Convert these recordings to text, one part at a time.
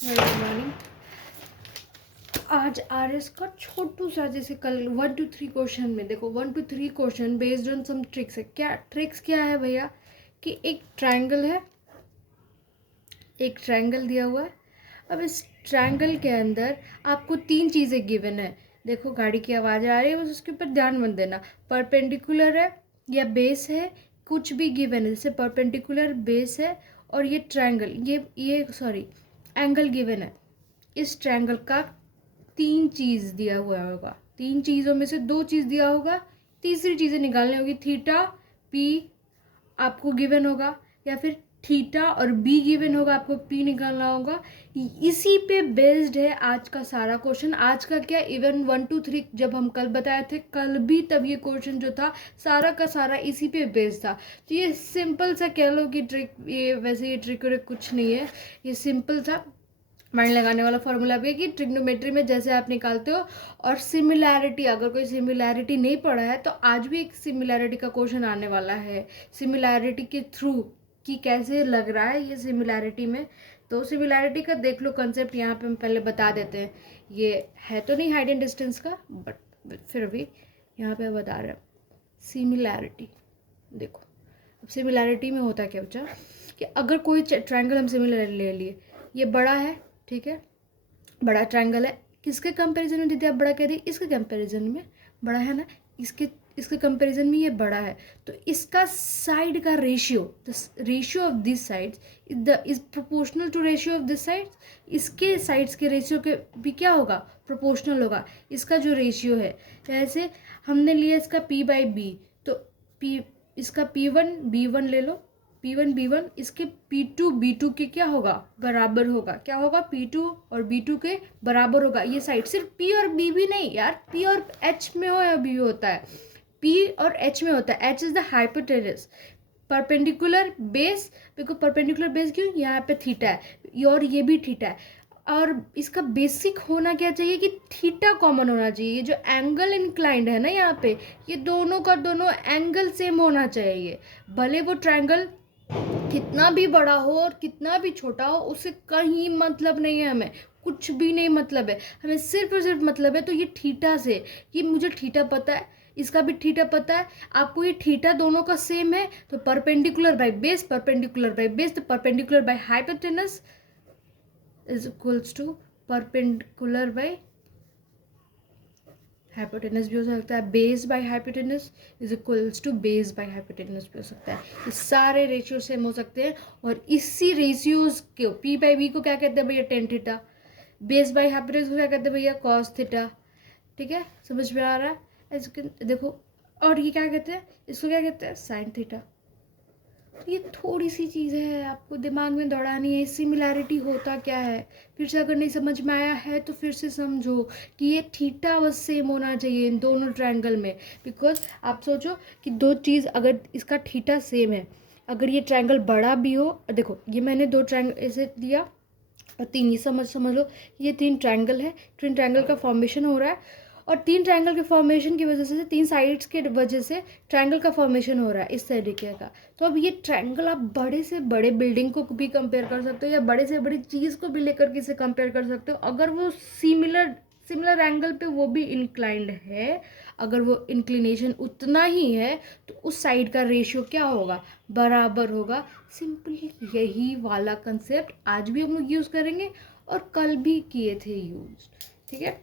Very good morning. आज RS का छोटू सा, जैसे कल 1 to 3 क्वेश्चन में देखो, 1 to 3 question based on some tricks है। क्या ट्रिक्स क्या है भैया? कि एक ट्रायंगल है, एक ट्रायंगल दिया हुआ है। अब इस ट्रायंगल के अंदर आपको 3 चीज़ें गिवन है। देखो गाड़ी की आवाज़ आ रही है, बस उसके ऊपर ध्यान मत देना। परपेंडिकुलर है या बेस है, कुछ भी गिवन है, जैसे परपेंडिकुलर, बेस है और ये ट्रायंगल, ये सॉरी एंगल गिवन है। इस ट्रायंगल का 3 चीज़ दिया हुआ होगा, 3 चीज़ों में से 2 चीज़ दिया होगा, तीसरी चीज़ें निकालनी होगी। थीटा पी आपको गिवन होगा, या फिर थीटा और बी गिवन होगा, आपको पी निकालना होगा। इसी पे बेस्ड है आज का सारा क्वेश्चन। आज का क्या, इवन 1 to 3 जब हम कल बताए थे, कल भी तब ये क्वेश्चन जो था सारा का सारा इसी पे बेस्ड था। तो ये सिंपल सा कह लो कि ट्रिक, ये वैसे ये ट्रिक कुछ नहीं है, ये सिंपल सा माइंड लगाने वाला फॉर्मूला भी है कि ट्रिग्नोमेट्री में जैसे आप निकालते हो। और सिमिलैरिटी, अगर कोई सिमिलैरिटी नहीं पढ़ा है तो आज भी एक सिमिलैरिटी का क्वेश्चन आने वाला है, सिमिलैरिटी के थ्रू कि कैसे लग रहा है ये सिमिलैरिटी में। तो सिमिलैरिटी का देख लो कंसेप्ट, यहाँ पे हम पहले बता देते हैं। ये है तो नहीं हाइट एंड डिस्टेंस का, बट फिर भी यहाँ पे बता रहे हैं सिमिलैरिटी। देखो अब सिमिलैरिटी में होता क्या बच्चा, कि अगर कोई ट्रायंगल हम सिमिलर ले लिए, ये बड़ा है, ठीक है, बड़ा ट्रायंगल है। किसके कंपैरिजन में दीदी आप बड़ा कह रही? इसके कंपैरिजन में बड़ा है ना, इसके इसके कंपैरिजन में ये बड़ा है। तो इसका साइड का ratio, the ratio of this sides is proportional to ratio of this sides. इसके साइड्स के रेशियो के भी क्या होगा, प्रोपोर्शनल होगा इसका जो रेशियो है। जैसे हमने लिया इसका p/b, तो p, इसका p1 b1 ले लो, p1 b1, इसके p2 b2 के क्या होगा, बराबर होगा। क्या होगा, p2 और b2 के बराबर होगा। ये साइड सिर्फ p और b भी नहीं यार, p और h में हो या b होता है, p और h में होता है। h is the hypotenuse, perpendicular base, because perpendicular base क्यों, यहाँ पे थीटा है और ये भी थीटा है। और इसका बेसिक होना क्या चाहिए कि थीटा कॉमन होना चाहिए। ये जो एंगल इंक्लाइंड है ना यहाँ पे, ये दोनों का दोनों एंगल सेम होना चाहिए। भले वो ट्रायंगल कितना भी बड़ा हो और कितना भी छोटा हो, उससे कहीं मतलब नहीं है, हमें कुछ भी नहीं मतलब है। हमें सिर्फ और सिर्फ मतलब है तो ये थीटा से, कि मुझे थीटा पता है, इसका भी थीटा पता है, आपको ये थीटा दोनों का सेम है। तो perpendicular by base, perpendicular by base, तो perpendicular by hypotenuse is equals to perpendicular by hypotenuse भी हो सकता है, base by hypotenuse is equals to base by hypotenuse भी हो सकता है। ये सारे रेशियो सेम हो सकते हैं। और इसी रेशियोज को p/b को क्या कहते हैं भैया, tan theta. Base by hypotenuse को क्या कहते हैं भैया, कॉस थीटा। ठीक है, समझ में आ रहा है? देखो, और ये क्या कहते हैं, इसको क्या कहते हैं, साइन थीटा। तो ये थोड़ी सी चीज़ें हैं, आपको दिमाग में दौड़ानी है। सिमिलैरिटी होता क्या है, फिर से अगर नहीं समझ में आया है तो फिर से समझो कि ये थीटा बस सेम होना चाहिए इन दोनों ट्रायंगल में। बिकॉज आप सोचो कि 2 चीज़, अगर इसका थीटा सेम है, अगर ये ट्रायंगल बड़ा भी हो, देखो ये मैंने 2 ट्रायंगल ऐसे दिया और 3, ये समझ लो ये 3 ट्रायंगल है, 3 ट्रायंगल का फॉर्मेशन हो रहा है। और 3 ट्रायंगल के फॉर्मेशन की वजह से, 3 साइड्स के वजह से ट्रायंगल का फॉर्मेशन हो रहा है इस तरीके का। तो अब ये ट्रायंगल आप बड़े से बड़े बिल्डिंग को भी कंपेयर कर सकते हो, या बड़े से बड़ी चीज़ को भी लेकर के इसे कंपेयर कर सकते हो। अगर वो सिमिलर सिमिलर एंगल पे वो भी इंक्लाइंड है, अगर वो इंक्लिनेशन उतना ही है, तो उस साइड का रेशियो क्या होगा, बराबर होगा। सिंपली यही वाला कंसेप्ट आज भी हम लोग यूज़ करेंगे और कल भी किए थे यूज। ठीक है,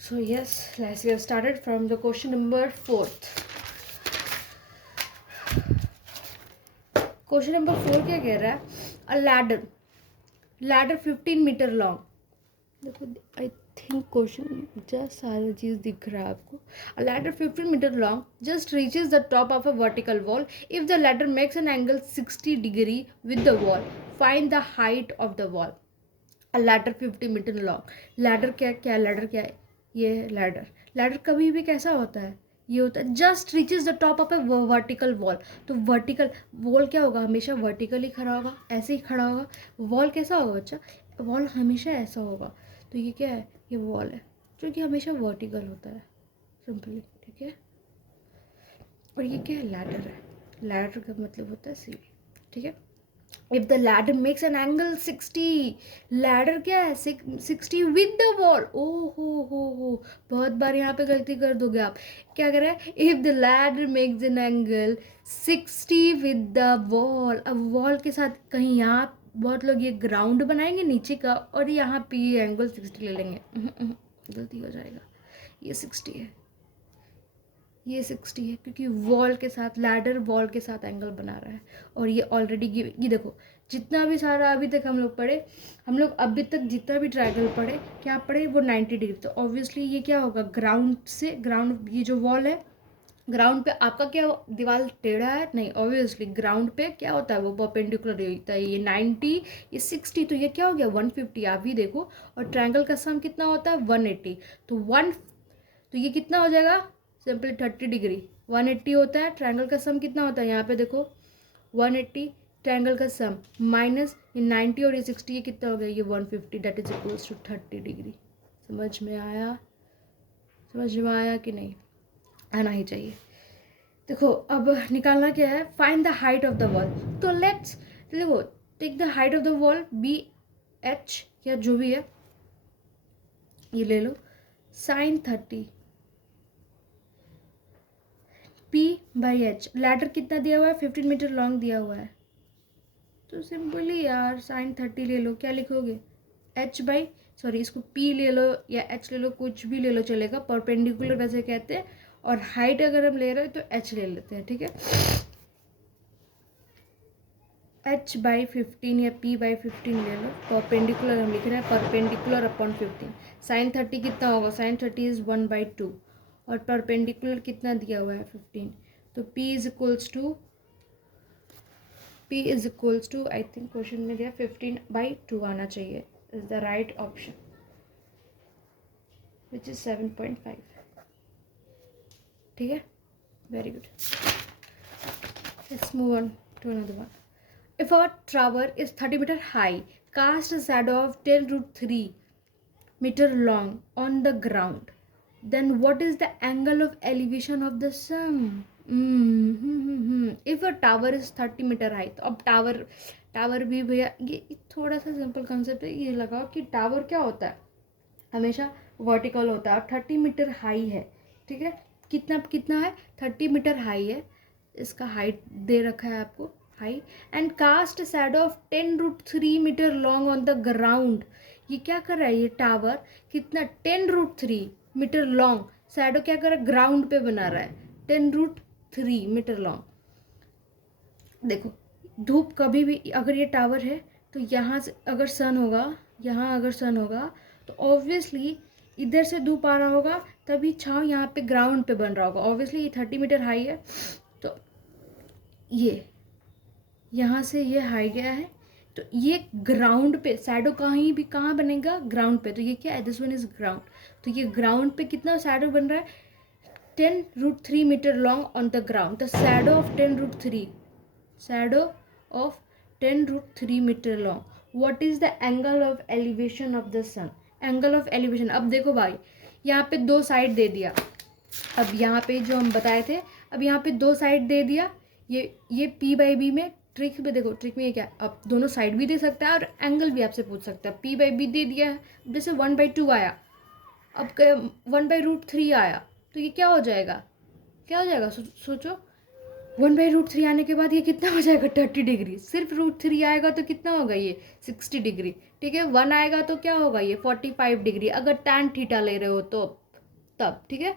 so yes, let's get started from the question number 4। Question number 4 क्या कह रहा है, अ लैडर 15 मीटर लॉन्ग। देखो आई थिंक क्वेश्चन जस्ट सारा चीज़ दिख रहा है आपको। A ladder 15 metre long just reaches the top of a vertical wall. If the ladder makes an angle 60 degree with the wall, find the height of the wall. A ladder 50 metre long. Ladder क्या ladder क्या है, ये है ladder. Ladder कभी भी कैसा होता है, ये होता है just reaches the top of A vertical wall. तो वर्टिकल वॉल क्या होगा, हमेशा वर्टिकल ही खड़ा होगा, ऐसे ही खड़ा होगा। वॉल कैसा होगा बच्चा, वॉल हमेशा ऐसा होगा। तो ये क्या है, ये वॉल है जो कि हमेशा वर्टिकल होता है, सिंपली। ठीक है, और ये क्या है, लैडर है। लैडर का मतलब होता है सीढ़ी। ठीक है, if the ladder makes an angle 60, ladder क्या है 60 विद द वॉल। ओ हो, बहुत बार यहाँ पे गलती कर दोगे आप। क्या कर रहा है, if the ladder makes an angle 60 with the wall. अब वॉल के साथ कहीं यहाँ बहुत लोग ये ग्राउंड बनाएंगे नीचे का और यहाँ पे ये एंगल 60 ले लेंगे। गलती हो जाएगा, ये 60 है, ये 60 है, क्योंकि वॉल के साथ, लैडर वॉल के साथ एंगल बना रहा है। और ये ऑलरेडी ये देखो, जितना भी सारा अभी तक हम लोग पढ़े, हम लोग अभी तक जितना भी ट्रायंगल पढ़े, क्या पढ़े, वो 90 डिग्री। तो ऑब्वियसली ये क्या होगा, ग्राउंड से, ग्राउंड ये जो वॉल है, ग्राउंड पे आपका क्या दीवार टेढ़ा है, नहीं, ऑब्वियसली ग्राउंड पे क्या होता है, वो परपेंडिकुलर होता है। ये 90, ये 60, तो ये क्या हो गया 150, आप भी देखो। और ट्रायंगल का सम कितना होता है 180, तो ये कितना हो जाएगा, सिंपली 30 डिग्री। 180 होता है, ट्रायंगल का सम कितना होता है, यहाँ पे देखो 180 ट्रायंगल का सम माइनस ये 90 और ये 60, ये कितना हो गया, ये 150, that is equals to 30 degree. समझ में आया, समझ में आया कि नहीं, आना ही चाहिए। देखो अब निकालना क्या है, find the height of the wall. तो लेट्स देखो, take the height of the wall be H या जो भी है, ये ले लो, sine 30 P by H. Ladder कितना दिया हुआ है, 15 मीटर लॉन्ग दिया हुआ है, तो सिंपली यार साइन 30 ले लो। क्या लिखोगे, एच बाई, सॉरी इसको पी ले लो या एच ले लो, कुछ भी ले लो चलेगा, परपेंडिकुलर वैसे कहते हैं। और हाइट अगर हम ले रहे हैं तो एच ले लेते हैं, ठीक है। एच बाई 15 या पी बाई 15 ले लो, परपेंडिकुलर हम लिख रहे हैं, परपेंडिकुलर अपॉन 15। साइन 30 कितना होगा, साइन 30 इज 1/2 और परपेंडिकुलर कितना दिया हुआ है 15, तो p is equals to I think question में दिया 15/2 आना चाहिए, is the right option, which is 7.5। ठीक है, very good. Let's move on to another one. If a tower is 30 meter high, cast a shadow of 10√3 meter long on the ground, then what is the angle of elevation of the sun? If a tower is 30 meter high, तो अब tower भी भैया ये थोड़ा सा simple concept है। ये लगाओ कि टावर क्या होता है, हमेशा वर्टिकल होता है और 30 मीटर हाई है, ठीक है। कितना है, 30 मीटर हाई है, इसका हाइट दे रखा है आपको, high, and cast shadow of 10√3 metre long on the ground. ये क्या कर रहा है, ये टावर कितना 10√3 मीटर लॉन्ग शैडो क्या कर रहा है, ग्राउंड पे बना रहा है, 10√3 मीटर लॉन्ग। देखो धूप कभी भी, अगर ये टावर है तो यहाँ से अगर सन होगा, यहाँ अगर सन होगा तो ऑब्वियसली इधर से धूप आ रहा होगा, तभी छाँव यहाँ पे ग्राउंड पे बन रहा होगा। ऑब्वियसली ये 30 मीटर हाई है, तो ये यहाँ से ये हाई गया है, तो ये ग्राउंड पे शैडो कहाँ बनेगा, ग्राउंड पे। तो ये क्या है, दिस वन इज ग्राउंड, तो ये ग्राउंड पे कितना शैडो बन रहा है, 10√3 metre long on the ground. The shadow of 10√3 metre long, what is the angle of elevation of the sun. Angle of elevation, अब देखो भाई यहाँ पे दो साइड दे दिया, अब यहाँ पे जो हम बताए थे, अब यहाँ पे दो साइड दे दिया, ये p/b में ट्रिक में देखो, ट्रिक में ये क्या, अब दोनों साइड भी दे सकता है और एंगल भी आपसे पूछ सकता है। p/b दे दिया है, जैसे 1/2 आया, अब 1/√3 आया, तो ये क्या हो जाएगा, सोचो 1/√3 आने के बाद ये कितना हो जाएगा, 30 डिग्री। सिर्फ √3 आएगा तो कितना होगा, ये 60 डिग्री, ठीक है। 1 आएगा तो क्या होगा, ये 45 डिग्री, अगर tan थीटा ले रहे हो तो तब, ठीक है।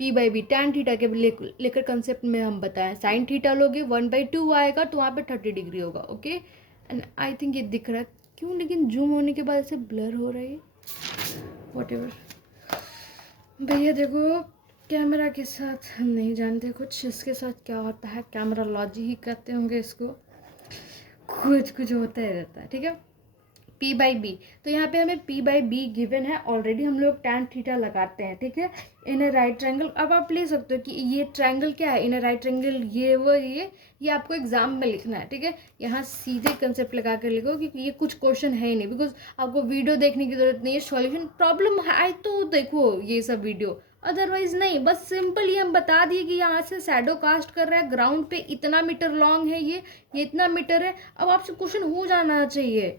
p/b tan थीटा के लेकर कंसेप्ट में हम बताएं, साइन थीटा लोगे 1/2 आएगा तो वहाँ पे 30 डिग्री होगा, ओके। एंड आई थिंक ये दिख रहा है क्यों, लेकिन जूम होने के बाद ऐसे ब्लर हो रहा है, व्हाटएवर। भैया देखो कैमरा के साथ हम नहीं जानते कुछ, इसके साथ क्या होता है, कैमरा लॉजी ही कहते होंगे इसको, कुछ होता ही रहता है, ठीक है। p/b, तो यहाँ पे हमें p/b गिवन है ऑलरेडी, हम लोग tan थीटा लगाते हैं, ठीक है। इन ए राइट ट्रायंगल, अब आप ले सकते हो कि ये ट्रायंगल क्या है, इन ए राइट ट्रायंगल, ये आपको एग्जाम में लिखना है, ठीक है। यहाँ सीधे कंसेप्ट लगा कर लिखो, क्योंकि ये कुछ क्वेश्चन है ही नहीं, बिकॉज आपको वीडियो देखने की जरूरत नहीं है, सॉल्यूशन प्रॉब्लम है तो देखो ये सब वीडियो, अदरवाइज नहीं, बस सिंपल ये हम बता दिए कि यहाँ से शैडो कास्ट कर रहा है, ग्राउंड पे इतना मीटर लॉन्ग है, ये इतना मीटर है। अब आपसे क्वेश्चन हो जाना चाहिए